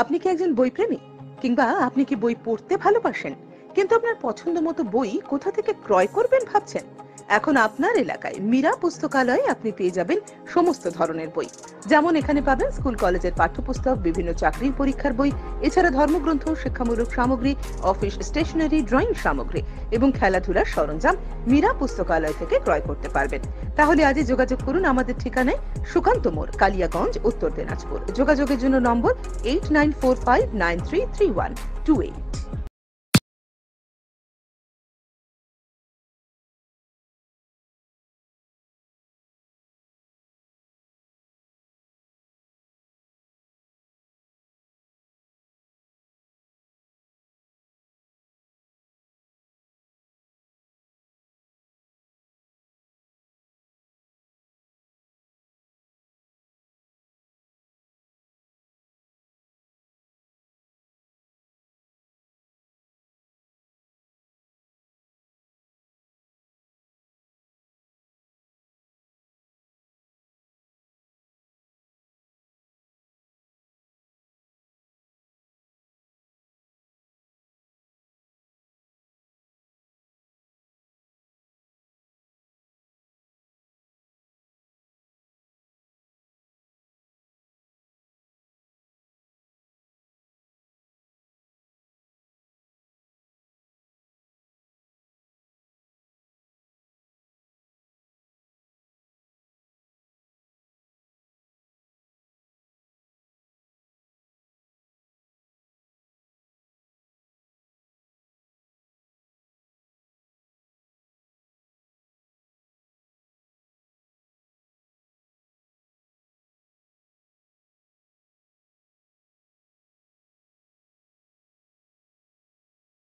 আপনি কি একজন বই প্রেমী কিংবা আপনি কি বই পড়তে ভালোবাসেন কিন্তু আপনার পছন্দ মতো বই কোথা থেকে ক্রয় করবেন ভাবছেন? এখন আপনার এলাকায় মীরা পুস্তকালয়ে আপনি পেয়ে যাবেন সমস্ত ধরনের বই। যেমন এখানে পাবেন স্কুল কলেজের পাঠ্যপুস্তক, বিভিন্ন চাকরির পরীক্ষার বই, এছাড়া ধর্মগ্রন্থ, শিক্ষামূলক সামগ্রী, অফিস স্টেশনারি, ড্রয়িং সামগ্রী এবং খেলাধুলার সরঞ্জাম মীরা পুস্তকালয় থেকে ক্রয় করতে পারবেন। তাহলে আজই যোগাযোগ করুন আমাদের ঠিকানায় সুকান্ত মোড়, কালিয়াগঞ্জ, উত্তর দিনাজপুর। যোগাযোগের জন্য নম্বর 8945933128।